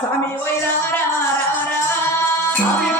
స్వామి వైరారా స్వామి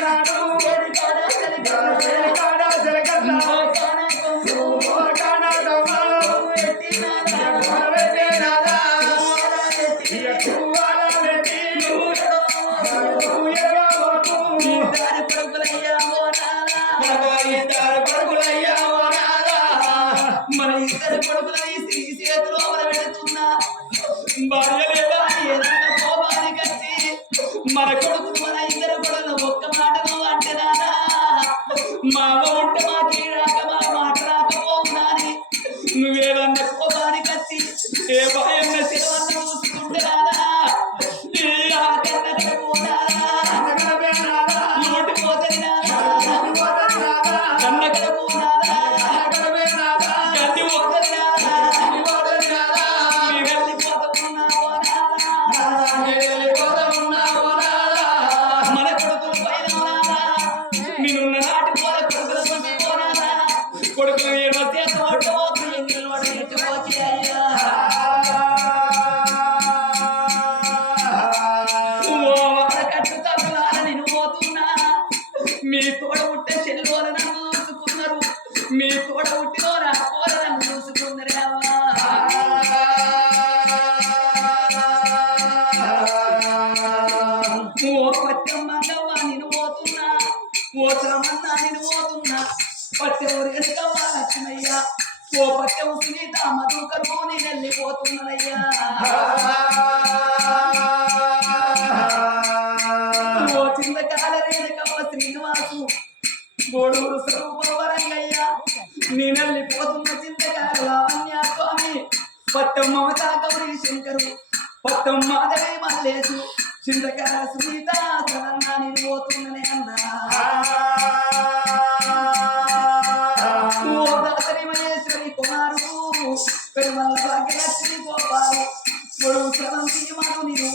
నాడు కావచ్చు గోడూరు స్వరూపవరంగయ్యా నేనెళ్ళిపోతున్న చింతకాల లావణ్య స్వామి. పట్టం మమతా గౌరీ శంకరు. పట్టం మాధవి మల్లేసు చింతకాల సునీత సరన్నా నేను పోతున్ననే అన్నా మహేశ్వరి కుమారు. పెరుమల భాగ్యశ్రీ గోపాలు. గొడవు సరం తీయమాను నేను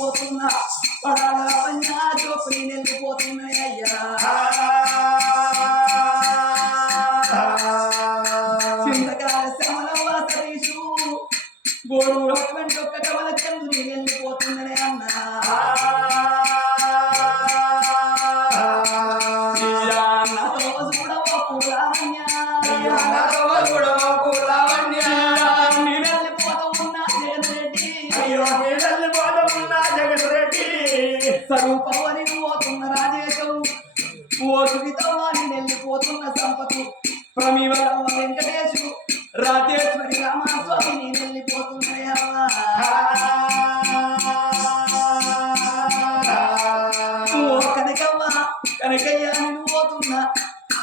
Deus me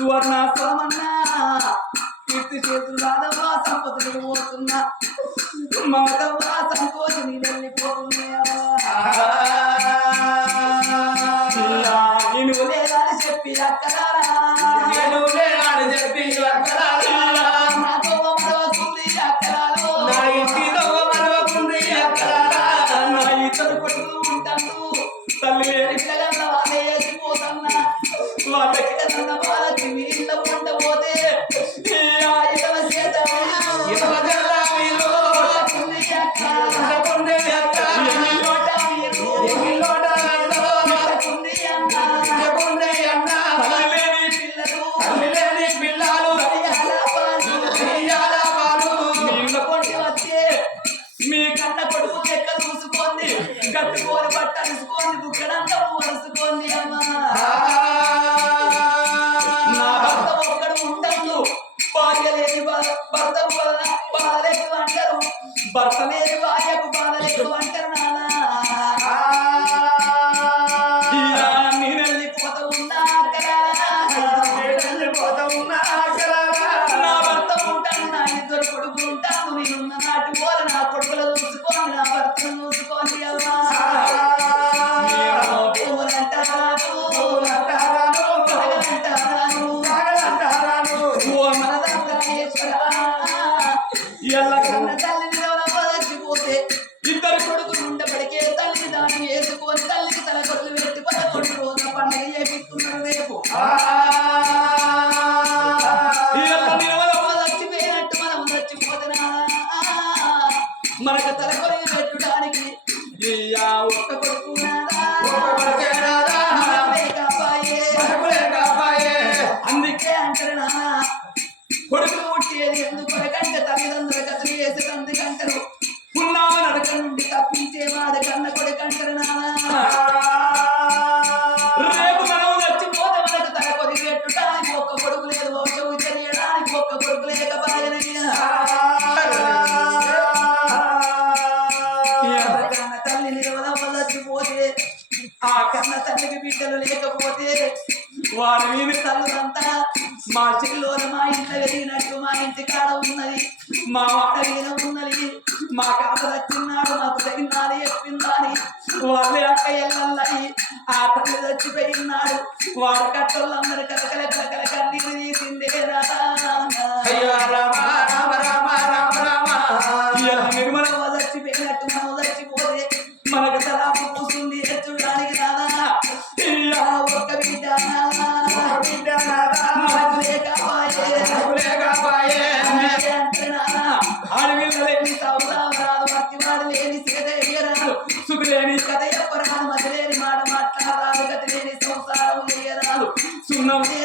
సువర్ణ సమన్నా కీర్తి చేతులు రాధవా సంపదలు పోతున్నా. మమతవా సంతోషిని వెళ్ళిపోతున్నా నేను లేదని చెప్పి అక్కడ afortunada. ఉన్నట్టు మా ఇంటి కాడ ఉన్నది మా వాడ మీద ఉన్నది మా కాపల వచ్చిన్నాడు నాకు తగినది చెప్పిందని వాళ్ళు అక్క ఎల్లల్లయి ఆ తల్లి చచ్చిపోయినాడు. వాడు కట్టలందరూ కలకల కలకల కన్నీరు తీసిందేదా 감사합니다.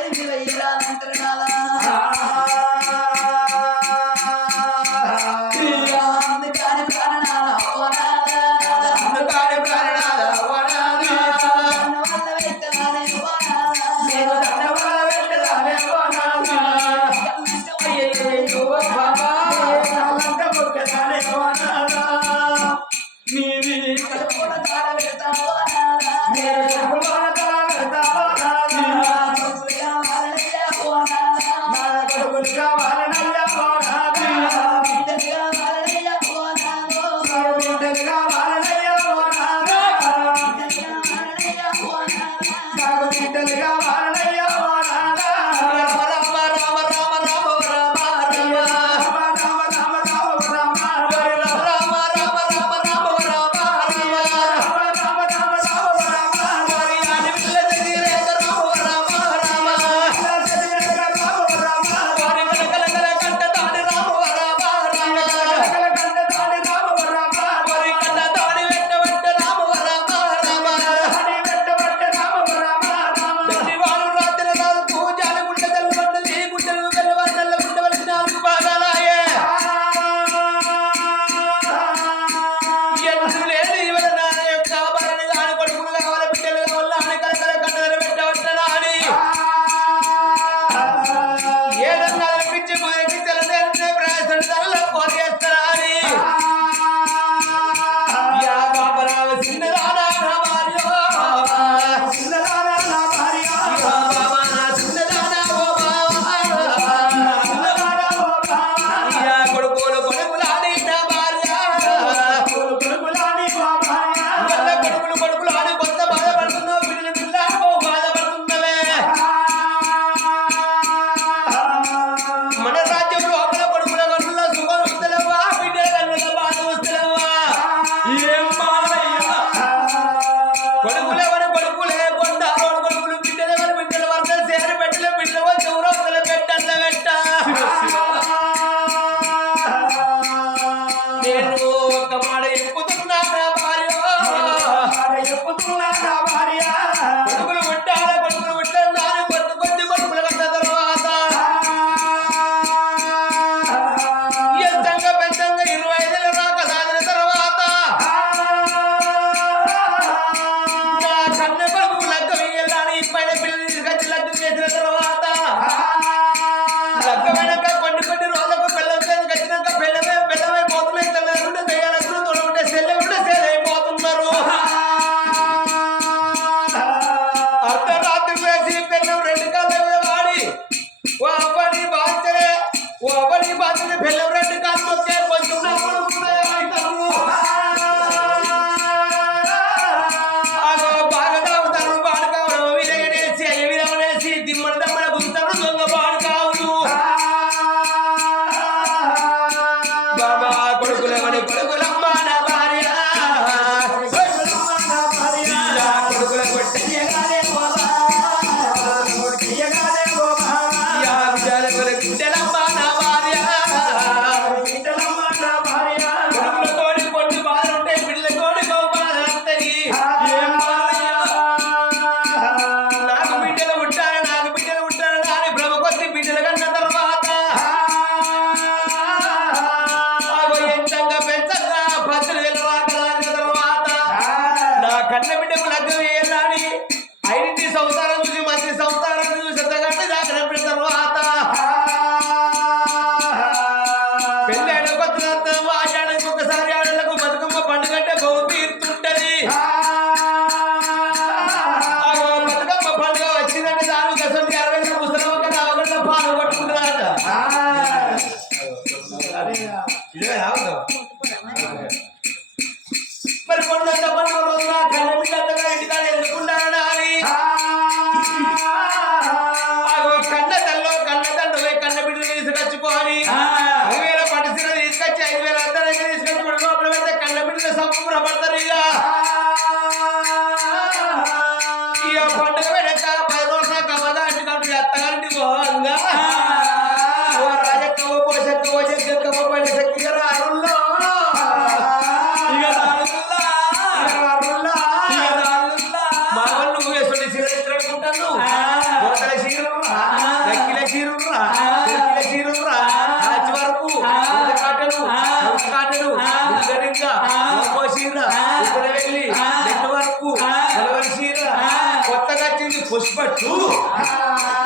走。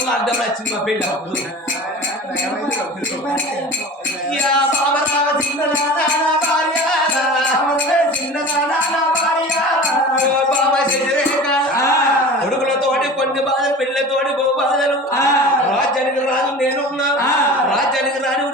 అర్థంలో అర్థం నచ్చింది మా పెళ్ళి బాబా బాబా చిన్న భార్య చిన్న భార్య బాబా శశిరేఖ కొడుకులతోటి కొన్ని బాధలు పెళ్ళతోటి గో బాధలు రాజ్యానికి రాదు నేనున్నా రాజ్యానికి రాని